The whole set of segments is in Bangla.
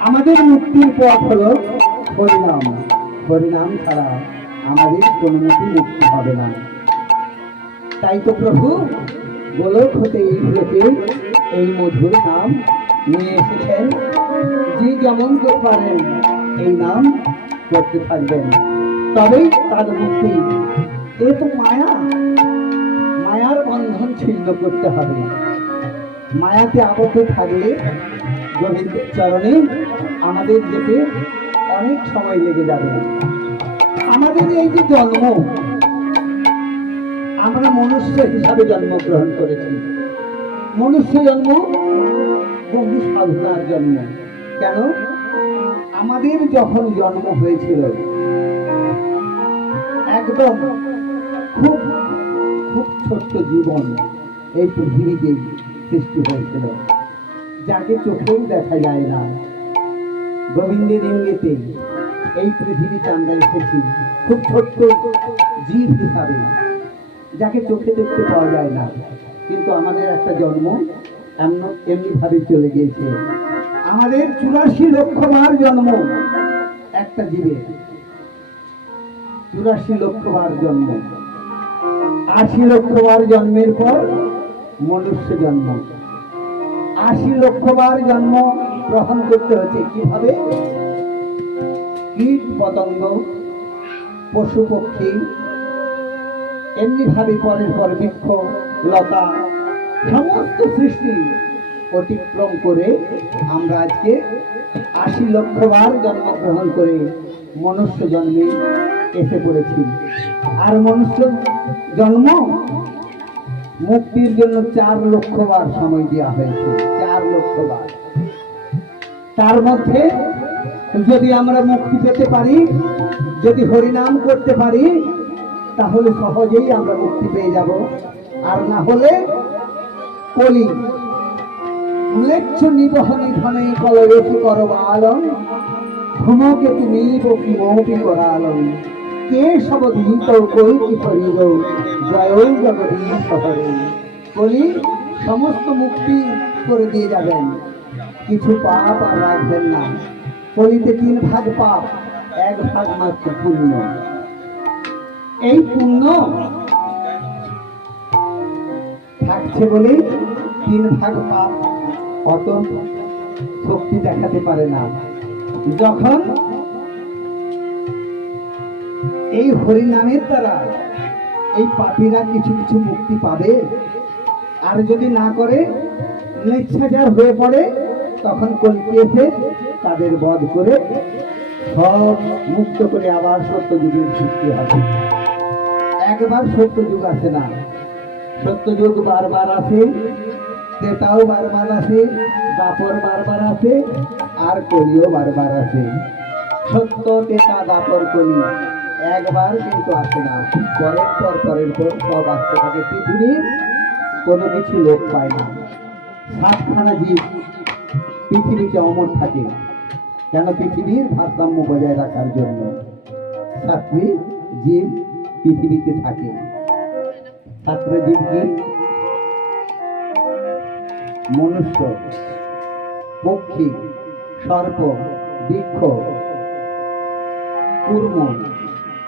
আমাদের মুক্তির পথ হলো হরিনাম। হরিনাম ছাড়া আমাদের কোনো মতে মুক্তি হবে না। তাই তো প্রভু, গোলক হতে এই লোকে এই মধুর নাম নিয়ে এসেছেন। যে যেমন করে পারেন, এই নাম করতে থাকবেন। তবেই তার মুক্তি। এ তো মায়া। মায়ার বন্ধন ছিন্ন করতে হবে। মায়াতে আবদ্ধ থাকলে গোবিন্দের চরণে আমাদের যেতে অনেক সময় লেগে যাবে। আমাদের এই যে জন্ম, আমরা মনুষ্য হিসাবে জন্মগ্রহণ করেছি। মনুষ্য জন্ম বহু সাধনার জন্ম। কেন? আমাদের যখন জন্ম হয়েছিল, একদম খুব খুব ছোট্ট জীবন এই পৃথিবীতে সৃষ্টি হয়েছিল। যাকে চোখেও দেখা যায় না। গোবিন্দের ইঙ্গিতে এই পৃথিবীতে আমরা এসেছি খুব ছোট্ট জীব হিসাবে, যাকে চোখে দেখতে পাওয়া যায় না। কিন্তু আমাদের একটা জন্ম এমনি ভাবে চলে গিয়েছে। আমাদের চুরাশি লক্ষ বার জন্ম একটা জীবে চুরাশি লক্ষ বার জন্ম। আশি লক্ষ বার জন্মের পর মনুষ্য জন্ম। আশি লক্ষ বার জন্ম গ্রহণ করতে হচ্ছে কীভাবে? কীট পতঙ্গ, পশু পক্ষী এমনি ভাবে পরের পর বৃক্ষ, লতা, সমস্ত সৃষ্টি অতিক্রম করে আমরা আজকে আশি লক্ষ বার জন্মগ্রহণ করে মনুষ্য জন্মে এসে পড়েছি। আর মনুষ্য জন্ম মুক্তির জন্য চার লক্ষ বার সময় দেওয়া হয়েছে। চার লক্ষ বার। তার মধ্যে যদি আমরা মুক্তি পেতে পারি, যদি হরিনাম করতে পারি, তাহলে সহজেই আমরা মুক্তি পেয়ে যাব। আর না হলে কলি উল্লেখ্য নিবহনী ধনে কলবেশি করব আলম ঘুমকে তুমি বকি মৌপি করালম কে সব ধীত কই কি করিল জয় জগদী শহরে কলি সমস্ত মুক্তি করে দিয়ে যাবেন। কিছু পাপ আর রাখবেন না। কলিতে তিন ভাগ পাপ, এক ভাগ মাত্র পুণ্য। এই পুণ্য থাকছে বলে তিন ভাগ পাপ অত শক্তি দেখাতে পারে না। যখন এই হরিনামের দ্বারা এই পাপীরা কিছু কিছু মুক্তি পাবে। আর যদি না করে নিচ্ছাচার হয়ে পড়ে, তখন কলকি এসে তাদের বধ করে সব মুক্ত করে আবার সত্য যুগের সৃষ্টি হবে। একবার সত্য যুগ আসে না। সত্য যুগ বারবার আসে তেতাও বারবার আসে দাপর বারবার আসে, আর কলিও বারবার আসে। সত্য তেতা দাপর কলি একবার কিন্তু আসে না। পরের পর পরের পর সব আসতে থাকে। পৃথিবীর কোনো কিছু লোক পায় না। সাতখানা জীব পৃথিবীতে অমর থাকে। কেন পৃথিবীর ভারসাম্য বজায় রাখার জন্য? সাতটি জীব পৃথিবীতে থাকে। সাতটা জীব কি? মনুষ্য, পক্ষী, সর্প, বৃক্ষ, কুর্ম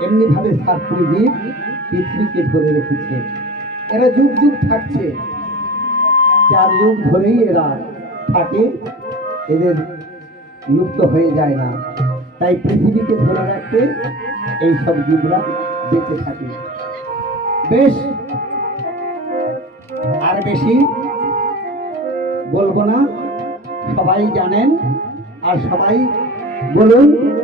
এমনি ভাবে সাতটি জীব পৃথিবীকে ধরে রেখেছে। এরা যুগ যুগ থাকছে। চার যুগ ধরেই এরা থাকে। এদের লুপ্ত হয়ে যায় না। তাই পৃথিবীকে ধরে রাখতে এই সব জীবরা বেঁচে থাকে। বেশ, আর বেশি বলব না। সবাই জানেন আর সবাই বলুন।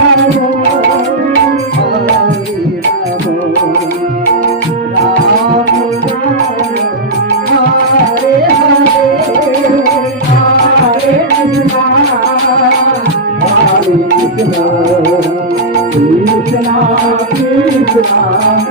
কৃষ্ণ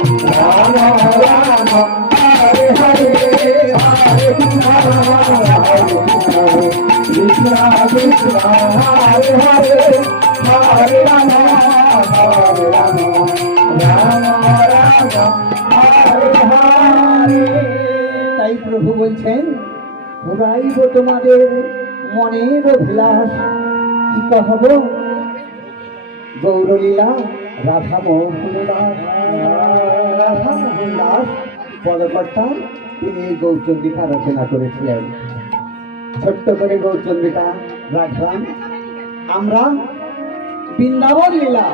তাই প্রভু বলছেন পুরাইব তোমাদের মনের অভিলাষ। কি কহব? গৌরলীলা, রাধা মোহন রাধা মোহন দাস পদকর্তা, তিনি গৌচন্দিকা রচনা করেছিলেন। ছোট্ট করে গৌরচন্দ্রিকা রাখলাম। আমরা বৃন্দাবন লীলা